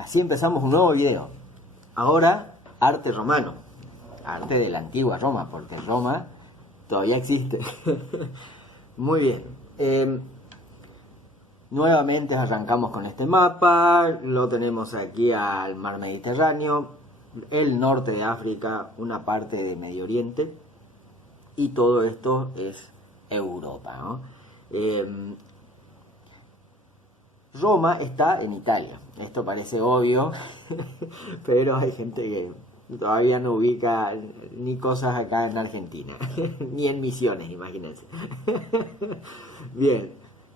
Así empezamos un nuevo video. Ahora, arte romano. Arte de la antigua Roma, porque Roma todavía existe. Muy bien. Nuevamente arrancamos con este mapa. Lo tenemos aquí al mar Mediterráneo, el norte de África, una parte de Medio Oriente. Y todo esto es Europa, ¿no? Roma está en Italia. Esto parece obvio, pero hay gente que todavía no ubica ni cosas acá en Argentina, ni en Misiones, imagínense. Bien,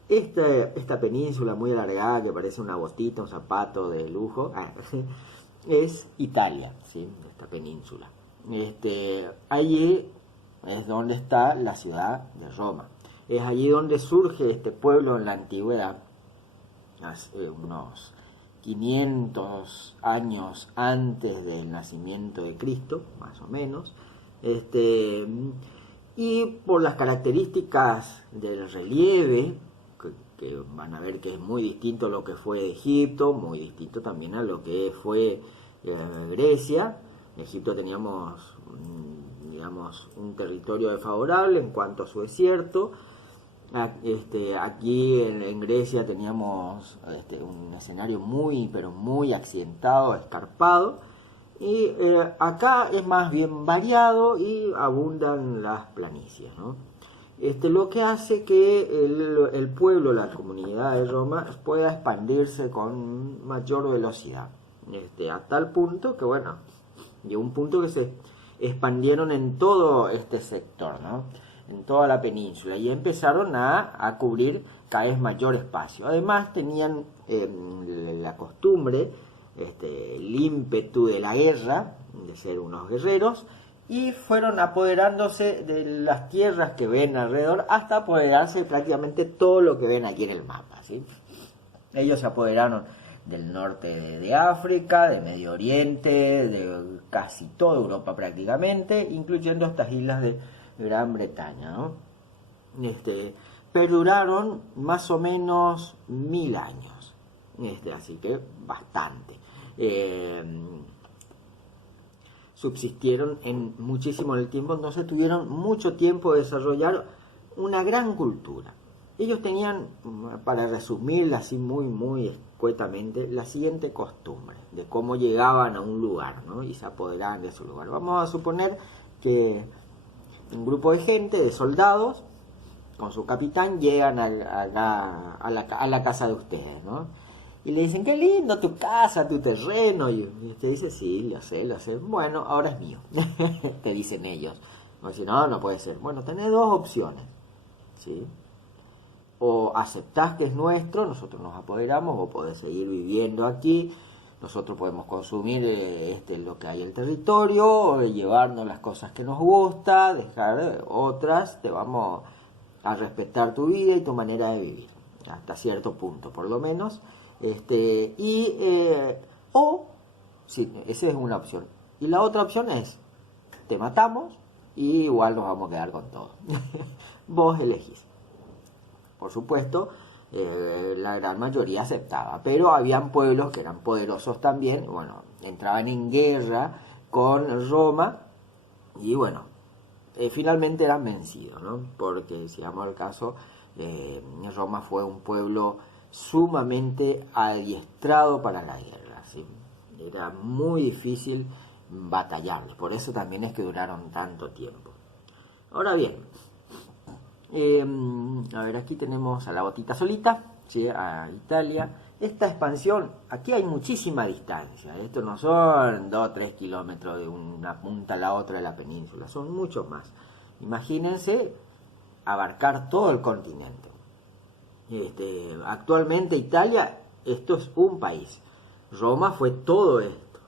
esta península muy alargada que parece una botita, un zapato de lujo, es Italia, ¿sí? Esta península. Allí es donde está la ciudad de Roma. Es allí donde surge este pueblo en la antigüedad, hace unos 500 años antes del nacimiento de Cristo, más o menos. Y por las características del relieve, que van a ver que es muy distinto a lo que fue Egipto, muy distinto también a lo que fue Grecia. En Egipto teníamos, digamos, un territorio desfavorable en cuanto a su desierto. Aquí en Grecia teníamos un escenario muy, pero muy accidentado, escarpado. Y acá es más bien variado y abundan las planicies, ¿no? Lo que hace que el pueblo, la comunidad de Roma, pueda expandirse con mayor velocidad. A tal punto que, bueno, llegó un punto que se expandieron en todo este sector, ¿no? En toda la península, y empezaron a cubrir cada vez mayor espacio. Además tenían la costumbre, el ímpetu de la guerra, de ser unos guerreros, y fueron apoderándose de las tierras que ven alrededor hasta apoderarse de prácticamente todo lo que ven aquí en el mapa, ¿sí? Ellos se apoderaron del norte de África, de Medio Oriente, de casi toda Europa prácticamente, incluyendo estas islas de Gran Bretaña, ¿no? Perduraron más o menos 1000 años, así que bastante. Subsistieron en muchísimo el tiempo, entonces tuvieron mucho tiempo de desarrollar una gran cultura. Ellos tenían, para resumirla así muy escuetamente, la siguiente costumbre de cómo llegaban a un lugar, ¿no? Y se apoderaban de su lugar. Vamos a suponer que un grupo de gente, de soldados, con su capitán, llegan a la casa de ustedes, ¿no? Y le dicen, qué lindo tu casa, tu terreno. Y usted dice, sí, lo sé. Bueno, ahora es mío, te dicen ellos. O si no, no puede ser. Bueno, tenés dos opciones, ¿sí? O aceptás que es nuestro, nosotros nos apoderamos, o podés seguir viviendo aquí. Nosotros podemos consumir lo que hay en el territorio, llevarnos las cosas que nos gusta, dejar otras, te vamos a respetar tu vida y tu manera de vivir, hasta cierto punto por lo menos. Sí, esa es una opción. Y la otra opción es, te matamos y igual nos vamos a quedar con todo. Vos elegís. Por supuesto, la gran mayoría aceptaba, pero habían pueblos que eran poderosos también, bueno, entraban en guerra con Roma y bueno, finalmente eran vencidos, ¿no? Porque si vamos al caso, Roma fue un pueblo sumamente adiestrado para la guerra, ¿sí? Era muy difícil batallarles, por eso también es que duraron tanto tiempo. Ahora bien, a ver, aquí tenemos a la botita solita, ¿sí? A Italia. Esta expansión, aquí hay muchísima distancia. Esto no son 2 o 3 kilómetros de una punta a la otra de la península, son muchos más. Imagínense abarcar todo el continente. Actualmente Italia, esto es un país. Roma fue todo esto.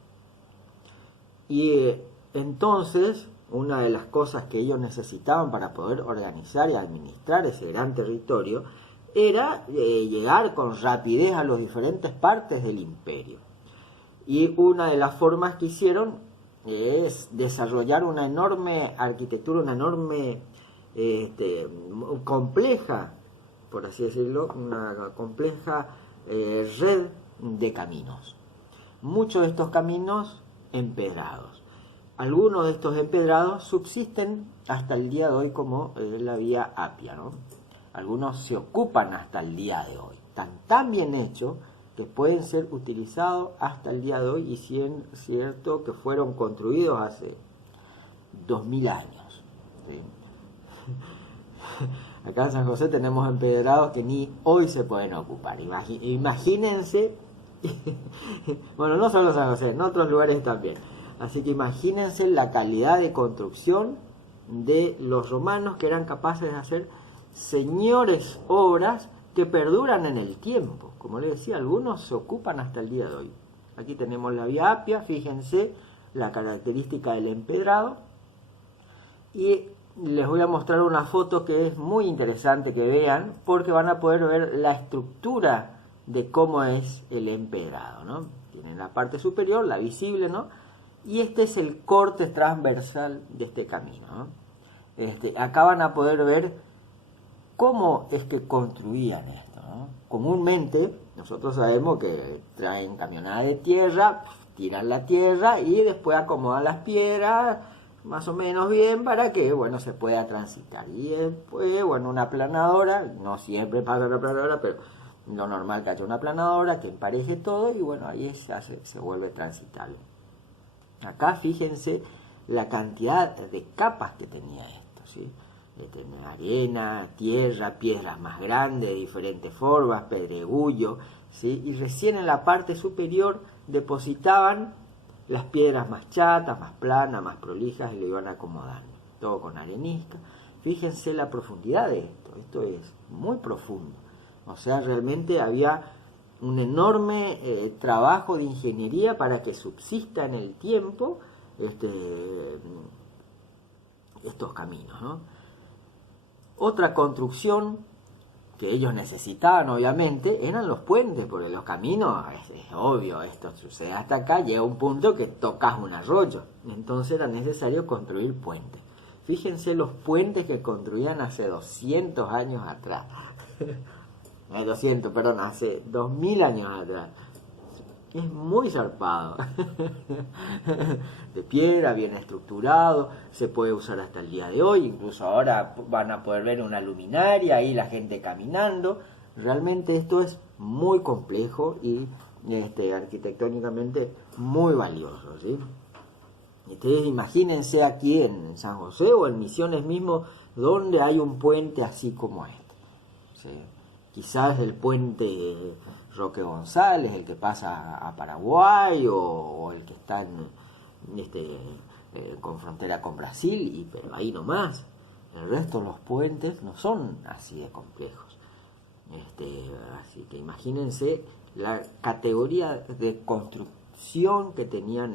Y entonces, una de las cosas que ellos necesitaban para poder organizar y administrar ese gran territorio era llegar con rapidez a las diferentes partes del imperio. Y una de las formas que hicieron es desarrollar una enorme arquitectura, una enorme compleja, por así decirlo, una compleja red de caminos. muchos de estos caminos empedrados. Algunos de estos empedrados subsisten hasta el día de hoy como la vía Apia, ¿no? Algunos se ocupan hasta el día de hoy. Están tan bien hechos que pueden ser utilizados hasta el día de hoy, y si es cierto que fueron construidos hace 2000 años. ¿Sí? Acá en San José tenemos empedrados que ni hoy se pueden ocupar. Imagínense, bueno, no solo San José, en otros lugares también. Así que imagínense la calidad de construcción de los romanos, que eran capaces de hacer señores obras que perduran en el tiempo. Como les decía, algunos se ocupan hasta el día de hoy. Aquí tenemos la vía Apia, fíjense la característica del empedrado. Y les voy a mostrar una foto que es muy interesante que vean, porque van a poder ver la estructura de cómo es el empedrado, ¿no? Tienen la parte superior, la visible, ¿no? Y este es el corte transversal de este camino, ¿no? Acá van a poder ver cómo es que construían esto, ¿no? Comúnmente nosotros sabemos que traen camionada de tierra, tiran la tierra y después acomodan las piedras más o menos bien para que, bueno, se pueda transitar. Y después, bueno, una aplanadora, no siempre pasa la aplanadora, pero lo normal que haya una aplanadora que empareje todo y, bueno, ahí se vuelve transitable. Acá fíjense la cantidad de capas que tenía esto, ¿sí? Tenía arena, tierra, piedras más grandes de diferentes formas, pedregullo, ¿sí? Y recién en la parte superior depositaban las piedras más chatas, más planas, más prolijas, y lo iban acomodando, todo con arenisca. Fíjense la profundidad de esto es muy profundo. O sea, realmente había un enorme trabajo de ingeniería para que subsista en el tiempo estos caminos, ¿no? Otra construcción que ellos necesitaban, obviamente, eran los puentes, porque los caminos, es obvio, esto sucede hasta acá, llega un punto que tocas un arroyo, entonces era necesario construir puentes. Fíjense los puentes que construían hace 200 años atrás. 200, perdón, hace 2000 años atrás. Es muy zarpado. De piedra, bien estructurado, se puede usar hasta el día de hoy, incluso ahora van a poder ver una luminaria, ahí la gente caminando. Realmente esto es muy complejo y arquitectónicamente muy valioso, ¿sí? Ustedes imagínense aquí en San José o en Misiones mismo, donde hay un puente así como este, ¿sí? Quizás el puente Roque González, el que pasa a Paraguay, o el que está con frontera con Brasil, pero ahí nomás. El resto de los puentes no son así de complejos. Así que imagínense la categoría de construcción que tenían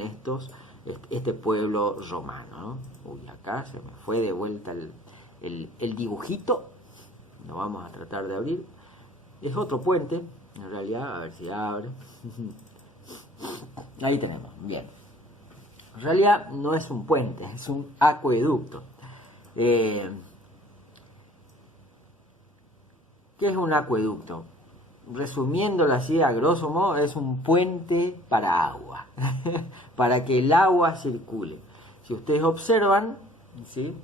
este pueblo romano, ¿no? Uy, acá se me fue de vuelta el dibujito. Lo vamos a tratar de abrir. Es otro puente, en realidad, a ver si abre. Ahí tenemos, bien. En realidad no es un puente, es un acueducto. ¿Qué es un acueducto? Resumiéndolo así a grosso modo, es un puente para agua, para que el agua circule. Si ustedes observan, ¿sí?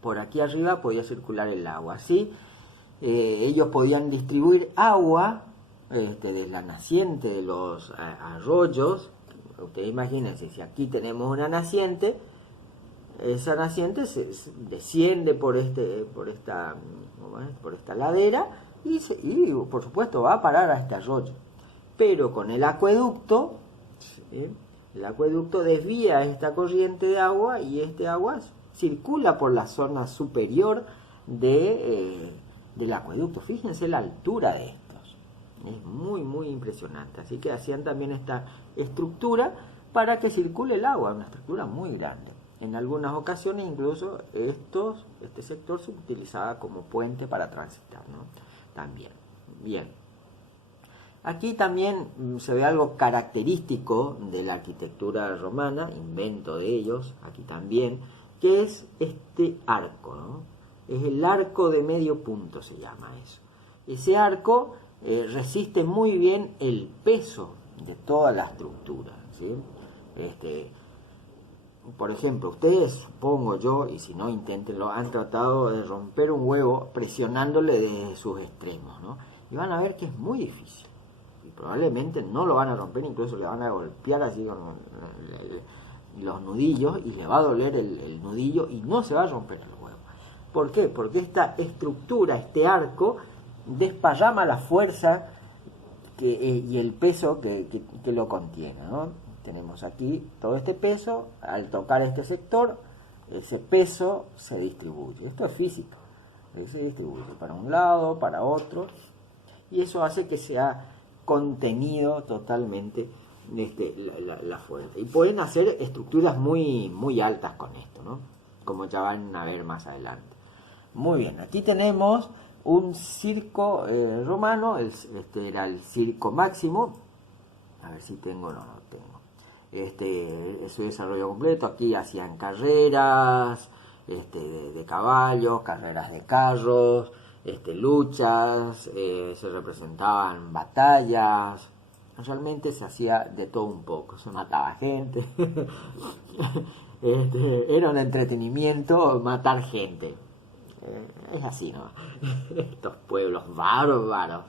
Por aquí arriba podía circular el agua, ¿sí? Ellos podían distribuir agua de la naciente de los arroyos. Ustedes imagínense, si aquí tenemos una naciente, esa naciente se desciende por esta ladera y por supuesto va a parar a este arroyo. Pero con el acueducto, ¿sí? El acueducto desvía esta corriente de agua y este agua circula por la zona superior del acueducto. Fíjense la altura de estos. Es muy, muy impresionante. Así que hacían también esta estructura para que circule el agua, una estructura muy grande. En algunas ocasiones incluso este sector se utilizaba como puente para transitar, ¿no? También. Bien. Aquí también se ve algo característico de la arquitectura romana, invento de ellos, aquí también, que es este arco, ¿no? Es el arco de medio punto, se llama eso. Ese arco resiste muy bien el peso toda la estructura, ¿sí? Por ejemplo, ustedes, supongo yo, y si no, inténtenlo, han tratado de romper un huevo presionándole desde sus extremos, ¿no? Y van a ver que es muy difícil. Y probablemente no lo van a romper, incluso le van a golpear así con los nudillos y le va a doler el nudillo y no se va a romper el huevo. ¿Por qué? Porque esta estructura, este arco, desparrama la fuerza y el peso que lo contiene, ¿no? Tenemos aquí todo este peso, al tocar este sector, ese peso se distribuye. Esto es física, se distribuye para un lado, para otro, y eso hace que sea contenido totalmente la fuerza. Y pueden hacer estructuras muy, muy altas con esto, ¿no? Como ya van a ver más adelante. Muy bien, aquí tenemos un circo romano, este era el Circo Máximo. A ver si tengo, no tengo. Su desarrollo completo, aquí hacían carreras de caballos, carreras de carros, luchas, se representaban batallas, realmente se hacía de todo un poco, se mataba gente, era un entretenimiento matar gente, es así, ¿no? Estos pueblos bárbaros.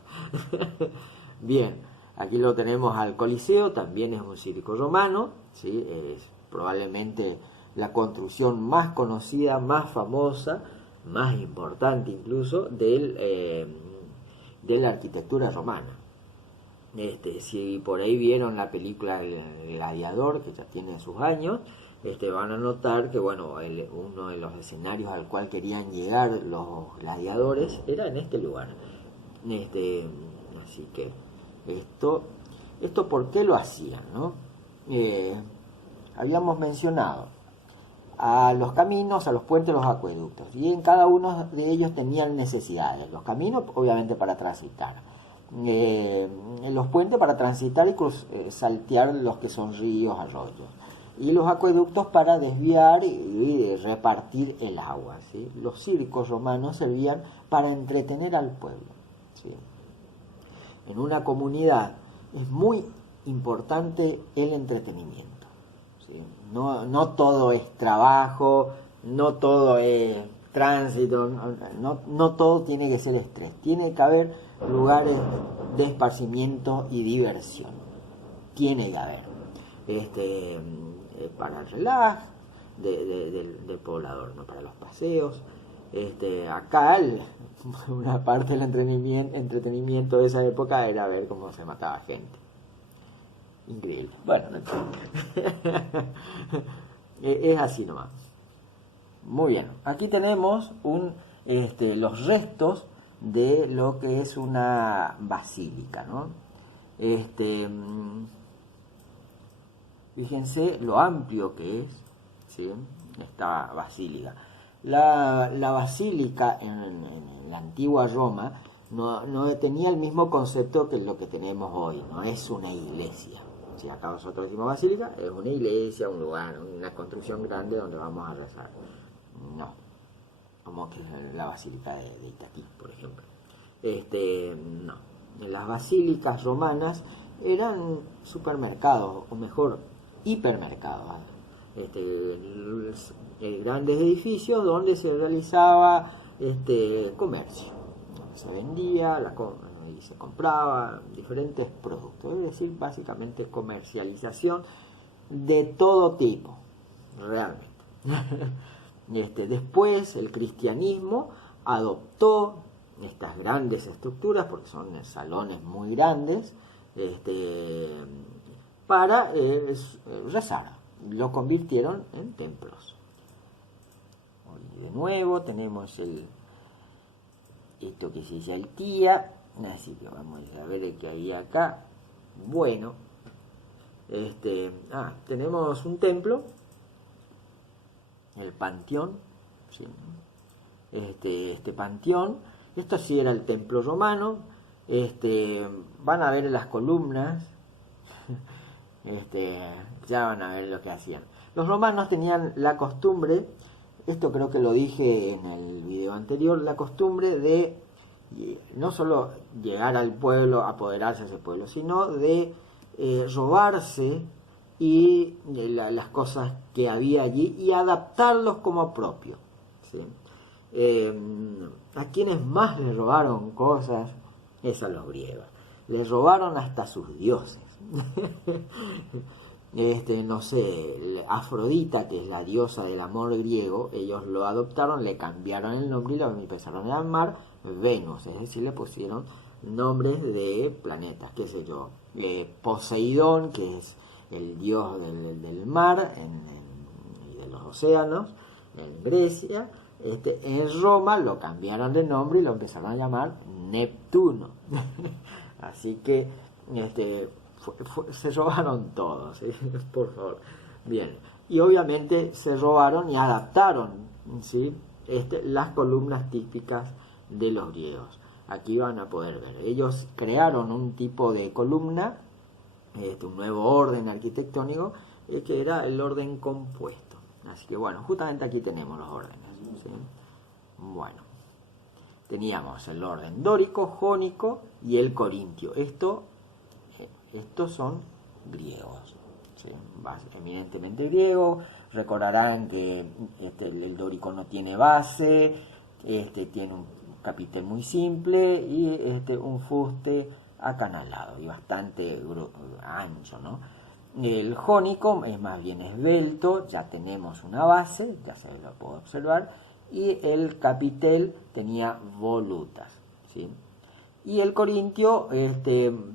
Bien. Aquí lo tenemos al Coliseo, también es un circo romano, ¿sí? Es probablemente la construcción más conocida, más famosa, más importante incluso de la arquitectura romana. Si por ahí vieron la película El Gladiador, que ya tiene sus años, van a notar que bueno, uno de los escenarios al cual querían llegar los gladiadores era en este lugar. Así que esto ¿por qué lo hacían, no? Habíamos mencionado a los caminos, a los puentes, los acueductos, y en cada uno de ellos tenían necesidades. Los caminos, obviamente, para transitar, los puentes para transitar y saltear los que son ríos, arroyos, y los acueductos para desviar y repartir el agua, ¿sí? Los circos romanos servían para entretener al pueblo, ¿sí? En una comunidad es muy importante el entretenimiento, ¿sí? No todo es trabajo, no todo es tránsito, no todo tiene que ser estrés. Tiene que haber lugares de esparcimiento y diversión. Tiene que haber. Para el relax del poblador, ¿no? Para los paseos. Acá una parte del entretenimiento de esa época era ver cómo se mataba gente. Increíble. Bueno, es así nomás. Muy bien. Aquí tenemos los restos de lo que es una basílica, ¿no? Fíjense lo amplio que es, ¿sí? Esta basílica. La basílica en la antigua Roma no tenía el mismo concepto que lo que tenemos hoy, no es una iglesia. Si acá nosotros decimos basílica, es una iglesia, un lugar, una construcción grande donde vamos a rezar. No, como que la basílica de Itatí, por ejemplo. No. Las basílicas romanas eran supermercados, o mejor, hipermercados. Grandes edificios donde se realizaba comercio, donde se vendía y se compraba diferentes productos, es decir, básicamente comercialización de todo tipo, realmente. Después el cristianismo adoptó estas grandes estructuras, porque son salones muy grandes, para rezar. Lo convirtieron en templos. Y de nuevo tenemos esto que se dice Altía, así que vamos a ver el que había acá. Bueno, tenemos un templo, el Panteón, ¿sí? Este panteón, esto sí era el templo romano. Van a ver las columnas. Ya van a ver lo que hacían. Los romanos tenían la costumbre, esto creo que lo dije en el video anterior, la costumbre de no solo llegar al pueblo, apoderarse de ese pueblo, sino de robarse y las cosas que había allí y adaptarlos como propio, ¿sí? A quienes más le robaron cosas es a los griegos. Le robaron hasta sus dioses. No sé, Afrodita, que es la diosa del amor griego, ellos lo adoptaron, le cambiaron el nombre y lo empezaron a llamar Venus, es decir, le pusieron nombres de planetas, qué sé yo, Poseidón, que es el dios del mar y de los océanos, en Grecia. En Roma lo cambiaron de nombre y lo empezaron a llamar Neptuno. Así que se robaron todos, ¿sí? Por favor. Bien. Y obviamente se robaron y adaptaron, ¿sí? Las columnas típicas de los griegos. Aquí van a poder ver. Ellos crearon un tipo de columna, un nuevo orden arquitectónico, que era el orden compuesto. Así que bueno, justamente aquí tenemos los órdenes, ¿sí? Bueno, teníamos el orden dórico, jónico y el corintio. Estos son griegos, ¿sí? Eminentemente griegos. Recordarán que el dórico no tiene base, tiene un capitel muy simple y un fuste acanalado y bastante ancho, ¿no? El jónico es más bien esbelto, ya tenemos una base, ya se lo puedo observar, y el capitel tenía volutas, ¿sí? Y el corintio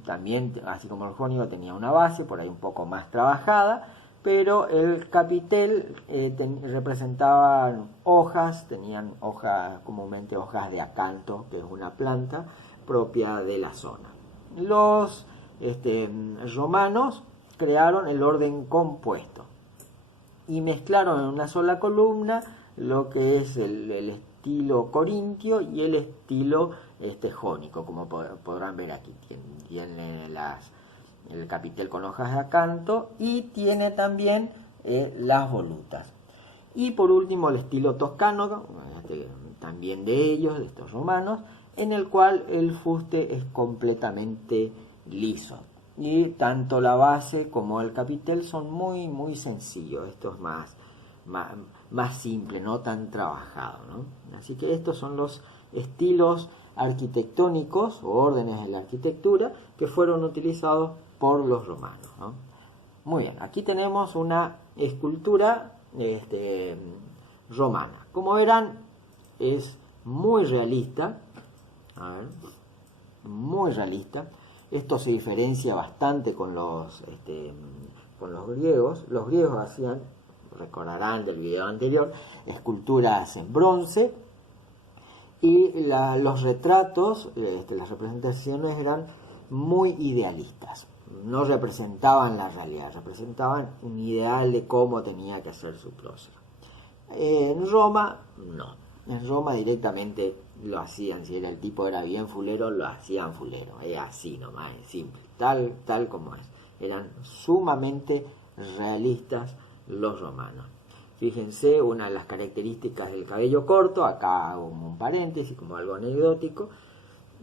también, así como el jónico, tenía una base por ahí un poco más trabajada, pero el capitel representaban hojas, tenían hojas, comúnmente hojas de acanto, que es una planta propia de la zona. Los romanos crearon el orden compuesto y mezclaron en una sola columna lo que es el estilo corintio y el estilo jónico, como podrán ver aquí. Tiene el capitel con hojas de acanto y tiene también las volutas. Y por último el estilo toscano, también de ellos, de estos romanos, en el cual el fuste es completamente liso. Y tanto la base como el capitel son muy, muy sencillos. Esto es más simple, no tan trabajado, ¿no? Así que estos son los estilos arquitectónicos o órdenes de la arquitectura que fueron utilizados por los romanos, ¿no? Muy bien, aquí tenemos una escultura romana. Como verán, es muy realista. A ver, muy realista. Esto se diferencia bastante con los griegos. Los griegos hacían, recordarán del video anterior, esculturas en bronce, y los retratos, las representaciones eran muy idealistas. No representaban la realidad, representaban un ideal de cómo tenía que ser su prócer. En Roma, no. En Roma directamente lo hacían, si el tipo era bien fulero, lo hacían fulero. Es así nomás, es simple, tal como es. Eran sumamente realistas los romanos. Fíjense, una de las características del cabello corto, acá hago un paréntesis como algo anecdótico,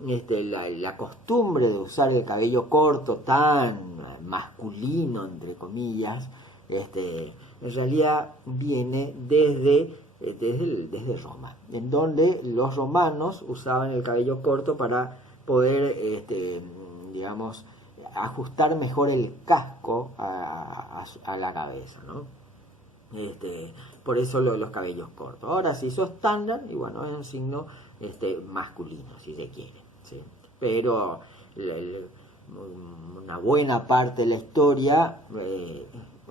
la costumbre de usar el cabello corto tan masculino, entre comillas, en realidad viene desde Roma, en donde los romanos usaban el cabello corto para poder, digamos, ajustar mejor el casco a la cabeza, ¿no? Por eso los cabellos cortos. Ahora se hizo estándar y bueno, es un signo masculino, si se quiere, ¿sí? Pero una buena parte de la historia,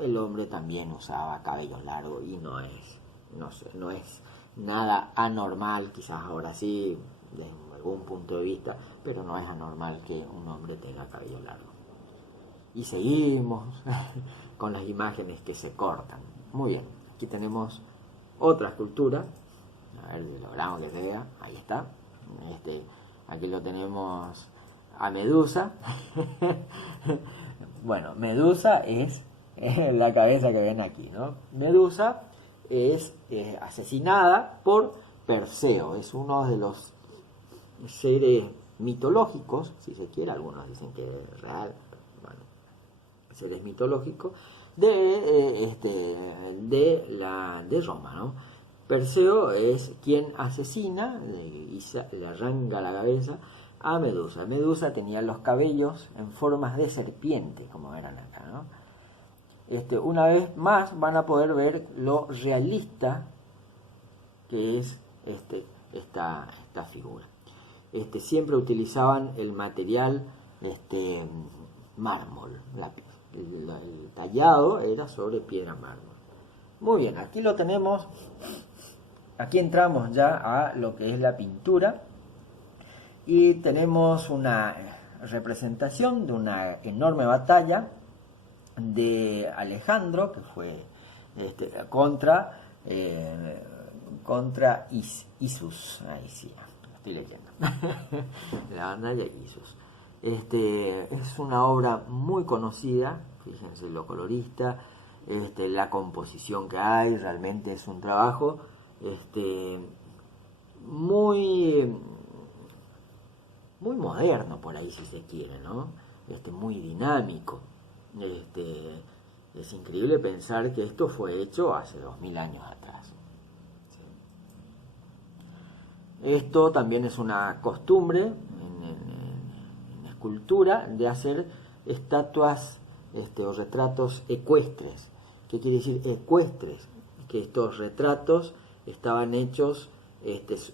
el hombre también usaba cabello largo y no es nada anormal, quizás ahora sí, desde algún punto de vista, pero no es anormal que un hombre tenga cabello largo. Y seguimos con las imágenes que se cortan. Muy bien, aquí tenemos otra escultura. A ver si logramos que se vea. Ahí está. Aquí lo tenemos a Medusa. Bueno, Medusa es la cabeza que ven aquí, ¿no? Medusa es asesinada por Perseo. Es uno de los seres mitológicos, si se quiere. Algunos dicen que es real. Bueno, seres mitológicos de Roma, ¿no? Perseo es quien asesina y le arranca la cabeza a Medusa. Medusa tenía los cabellos en formas de serpiente, como verán acá, ¿no? Una vez más van a poder ver lo realista que es esta figura. Siempre utilizaban el material mármol. El tallado era sobre piedra mármol. Muy bien, aquí lo tenemos. Aquí entramos ya a lo que es la pintura y tenemos una representación de una enorme batalla de Alejandro, que fue contra Isus. Ahí sí, estoy leyendo. La batalla de Isus. Es una obra muy conocida, fíjense lo colorista, la composición que hay, realmente es un trabajo muy moderno por ahí, si se quiere, ¿no? Muy dinámico. Es increíble pensar que esto fue hecho hace 2000 años atrás. ¿Sí? Esto también es una costumbre en escultura de hacer estatuas o retratos ecuestres. ¿Qué quiere decir ecuestres? Que estos retratos estaban hechos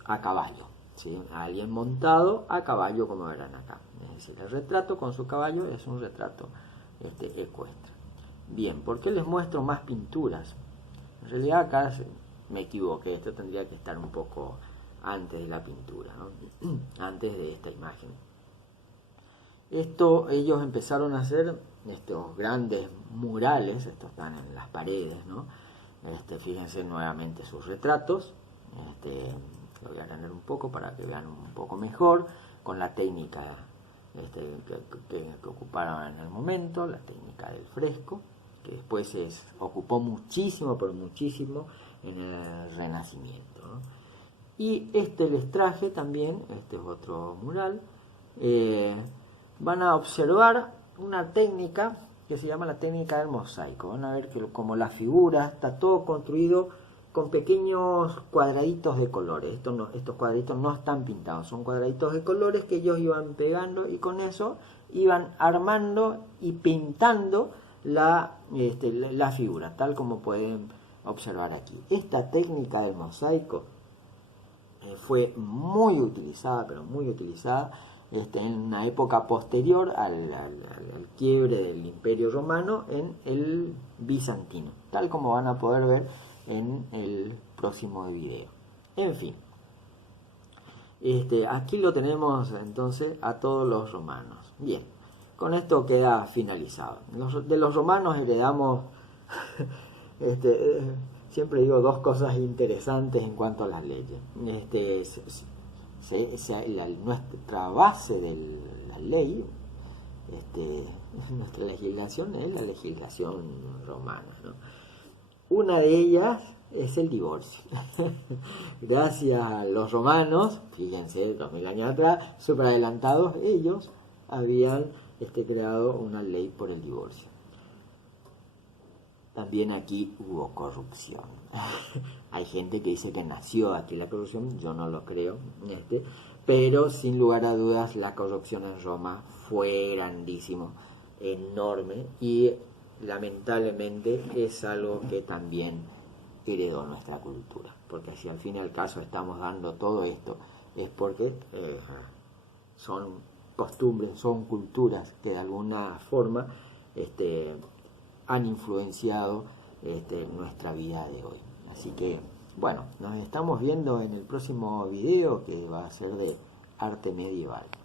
a caballo, ¿sí? Alguien montado a caballo, como verán acá. Es decir, el retrato con su caballo es un retrato ecuestre. Bien, ¿por qué les muestro más pinturas? En realidad acá me equivoqué, esto tendría que estar un poco antes de la pintura, ¿no? Antes de esta imagen. Ellos empezaron a hacer estos grandes murales, estos están en las paredes, ¿no? Fíjense nuevamente sus retratos. Lo voy a agrandar un poco para que vean un poco mejor, con la técnica que ocuparon en el momento, la técnica del fresco, que después se ocupó muchísimo, pero muchísimo en el Renacimiento, ¿no? Y les traje también, este es otro mural, van a observar una técnica que se llama la técnica del mosaico. Van a ver que como la figura está todo construido con pequeños cuadraditos de colores. Estos cuadraditos no están pintados, son cuadraditos de colores que ellos iban pegando y con eso iban armando y pintando la figura, tal como pueden observar aquí. Esta técnica del mosaico fue muy utilizada, pero muy utilizada en una época posterior al quiebre del Imperio Romano en el bizantino, tal como van a poder ver en el próximo video. En fin, aquí lo tenemos entonces a todos los romanos. Bien, con esto queda finalizado. De los romanos heredamos siempre digo dos cosas interesantes en cuanto a las leyes. Nuestra base de la ley, nuestra legislación es la legislación romana, ¿no? Una de ellas es el divorcio. Gracias a los romanos, fíjense, 2000 años atrás, súper adelantados, ellos habían creado una ley por el divorcio. También aquí hubo corrupción. Hay gente que dice que nació aquí la corrupción, yo no lo creo, pero sin lugar a dudas la corrupción en Roma fue grandísimo, enorme, y lamentablemente es algo que también heredó nuestra cultura, porque si al fin y al caso estamos dando todo esto es porque son costumbres, son culturas que de alguna forma han influenciado nuestra vida de hoy. Así que, bueno, nos estamos viendo en el próximo video, que va a ser de arte medieval.